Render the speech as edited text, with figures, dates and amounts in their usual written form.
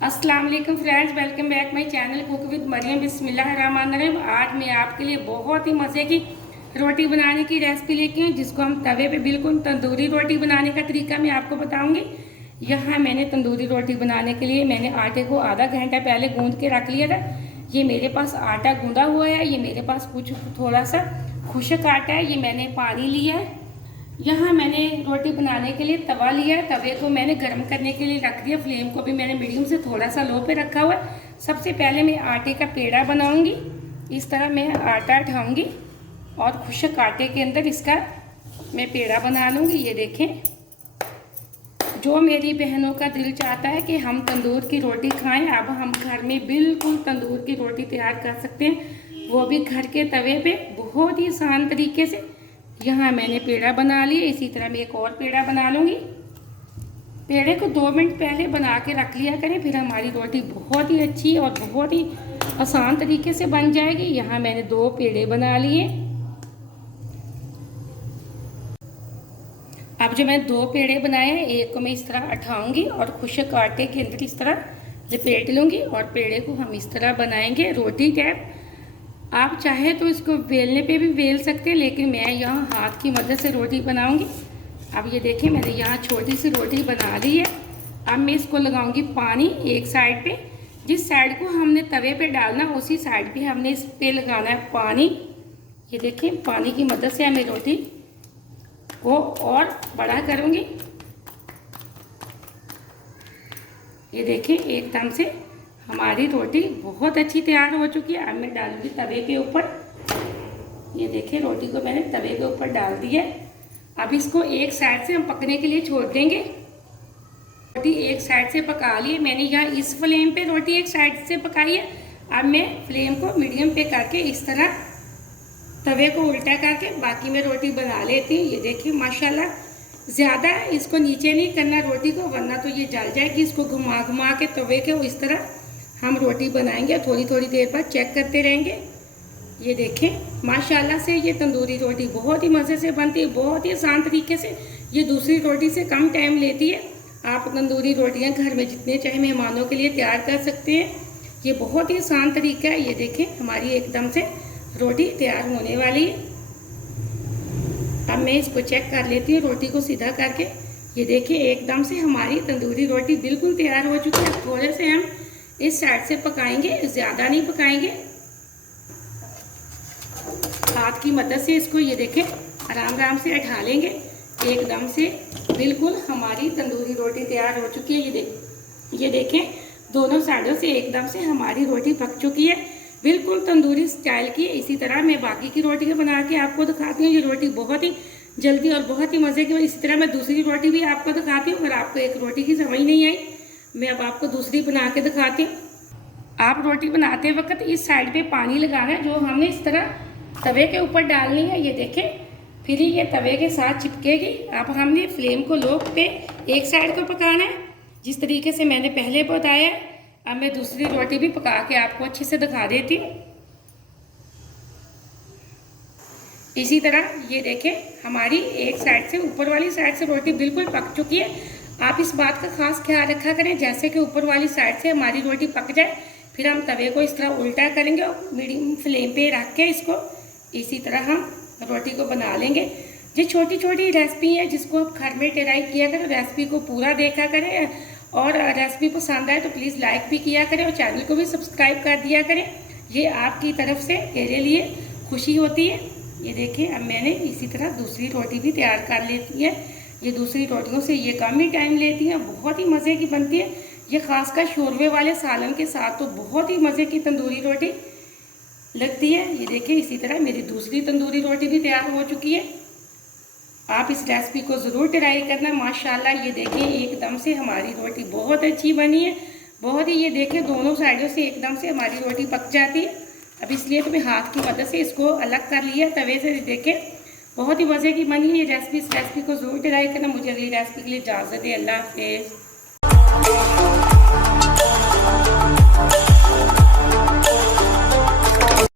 अस्सलाम वालेकुम friends, welcome back my channel cook with Mariam. बिस्मिल्लाहिर्रहमानिर्रहीम। आज मैं आपके लिए बहुत ही मज़े की रोटी बनाने की रेसिपी लेके आई, जिसको हम तवे पे बिल्कुल तंदूरी रोटी बनाने का तरीका मैं आपको बताऊंगी। यहाँ मैंने तंदूरी रोटी बनाने के लिए मैंने आटे को आधा घंटा पहले गूंद के रख लिया था। ये मेरे पास आटा गूंदा हुआ है, ये मेरे पास कुछ थोड़ा सा खुश्क आटा है, ये मैंने पानी लिया है। यहाँ मैंने रोटी बनाने के लिए तवा लिया है, तवे को मैंने गर्म करने के लिए रख दिया। फ्लेम को भी मैंने मीडियम से थोड़ा सा लो पे रखा हुआ है। सबसे पहले मैं आटे का पेड़ा बनाऊंगी। इस तरह मैं आटा उठाऊंगी और खुश्क आटे के अंदर इसका मैं पेड़ा बना लूँगी। ये देखें, जो मेरी बहनों का दिल चाहता है कि हम तंदूर की रोटी खाएं, अब हम घर में बिल्कुल तंदूर की रोटी तैयार कर सकते हैं, वो भी घर के तवे पे बहुत ही आसान तरीके से। यहाँ मैंने पेड़ा बना लिया, इसी तरह मैं एक और पेड़ा बना लूँगी। पेड़े को 2 मिनट पहले बना के रख लिया करें, फिर हमारी रोटी बहुत ही अच्छी और बहुत ही आसान तरीके से बन जाएगी। यहाँ मैंने 2 पेड़े बना लिए। अब जो मैं 2 पेड़े बनाए हैं, एक को मैं इस तरह उठाऊंगी और खुश्क आटे के अंदर इस तरह लपेट लूँगी और पेड़े को हम इस तरह बनाएंगे रोटी टाइप। आप चाहे तो इसको बेलने पे भी बेल सकते हैं, लेकिन मैं यहाँ हाथ की मदद से रोटी बनाऊंगी। अब ये देखिए, मैंने यहाँ छोटी सी रोटी बना ली है। अब मैं इसको लगाऊंगी पानी एक साइड पे। जिस साइड को हमने तवे पे डालना, उसी साइड पे हमने इस पे लगाना है पानी। ये देखिए, पानी की मदद से मैं रोटी को और बड़ा करूँगी। ये देखिए, एकदम से हमारी रोटी बहुत अच्छी तैयार हो चुकी है। अब मैं डालूंगी तवे के ऊपर। ये देखिए, रोटी को मैंने तवे के ऊपर डाल दिया। अब इसको एक साइड से हम पकने के लिए छोड़ देंगे। रोटी एक साइड से पका ली है मैंने। यहाँ इस फ्लेम पे रोटी एक साइड से पकाई है। अब मैं फ्लेम को मीडियम पे करके इस तरह तवे को उल्टा करके बाकी मैं रोटी बना लेती हूँ। ये देखिए, माशाल्लाह ज़्यादा इसको नीचे नहीं करना रोटी को, वरना तो ये जल जाएगी। इसको घुमा घुमा के तवे के इस तरह हम रोटी बनाएंगे, थोड़ी थोड़ी देर बाद चेक करते रहेंगे। ये देखें, माशाल्लाह से ये तंदूरी रोटी बहुत ही मज़े से बनती है, बहुत ही आसान तरीके से। ये दूसरी रोटी से कम टाइम लेती है। आप तंदूरी रोटियां घर में जितने चाहे मेहमानों के लिए तैयार कर सकते हैं। ये बहुत ही आसान तरीका है। ये देखें, हमारी एकदम से रोटी तैयार होने वाली है। अब मैं इसको चेक कर लेती हूँ रोटी को सीधा करके। ये देखिए, एकदम से हमारी तंदूरी रोटी बिल्कुल तैयार हो चुकी है। थोड़े से हम इस साइड से पकाएंगे, ज़्यादा नहीं पकाएंगे। हाथ की मदद से इसको ये देखें आराम आराम से उठा लेंगे। एकदम से बिल्कुल हमारी तंदूरी रोटी तैयार हो चुकी है। ये देखें, दोनों साइडों से एकदम से हमारी रोटी पक चुकी है, बिल्कुल तंदूरी स्टाइल की। इसी तरह मैं बाकी की रोटियाँ बना के आपको दिखाती हूँ। ये रोटी बहुत ही जल्दी और बहुत ही मज़े की। इसी तरह मैं दूसरी रोटी भी आपको दिखाती हूँ। अगर आपको एक रोटी की समझ नहीं आई, मैं अब आपको दूसरी बना के दिखाती हूँ। आप रोटी बनाते वक्त इस साइड पे पानी लगाना है, जो हमने इस तरह तवे के ऊपर डालनी है। ये देखें, फिर ये तवे के साथ चिपकेगी। अब हमने फ्लेम को लो पे एक साइड को पकाना है, जिस तरीके से मैंने पहले बताया। अब मैं दूसरी रोटी भी पका के आपको अच्छे से दिखा देती हूँ। इसी तरह ये देखें, हमारी एक साइड से, ऊपर वाली साइड से रोटी बिल्कुल पक चुकी है। आप इस बात का खास ख्याल रखा करें, जैसे कि ऊपर वाली साइड से हमारी रोटी पक जाए, फिर हम तवे को इस तरह उल्टा करेंगे और मीडियम फ्लेम पे रख के इसको इसी तरह हम रोटी को बना लेंगे। ये छोटी छोटी रेसिपी है, जिसको आप घर में ट्राई किया करें। रेसिपी को पूरा देखा करें और रेसिपी पसंद आए तो प्लीज़ लाइक भी किया करें और चैनल को भी सब्सक्राइब कर दिया करें। ये आपकी तरफ से मेरे लिए खुशी होती है। ये देखिए, अब मैंने इसी तरह दूसरी रोटी भी तैयार कर लेती है। ये दूसरी रोटियों से ये कम ही टाइम लेती है, बहुत ही मज़े की बनती है। ये खासकर शोरबे वाले सालन के साथ तो बहुत ही मज़े की तंदूरी रोटी लगती है। ये देखिए, इसी तरह मेरी दूसरी तंदूरी रोटी भी तैयार हो चुकी है। आप इस रेसिपी को ज़रूर ट्राई करना। माशाल्लाह, ये देखिए, एकदम से हमारी रोटी बहुत अच्छी बनी है, बहुत ही। ये देखिए, दोनों साइडों से एकदम से हमारी रोटी पक जाती है। अब इसलिए तो मैं हाथ की मदद से इसको अलग कर लिया तवे से। देखें, बहुत ही मज़े की बनी है ये रेसिपी। इस रेसिपी को ज़रूर ट्राई करना। मुझे अगली रेसिपी के लिए इजाज़त है। अल्लाह हाफ़िज़।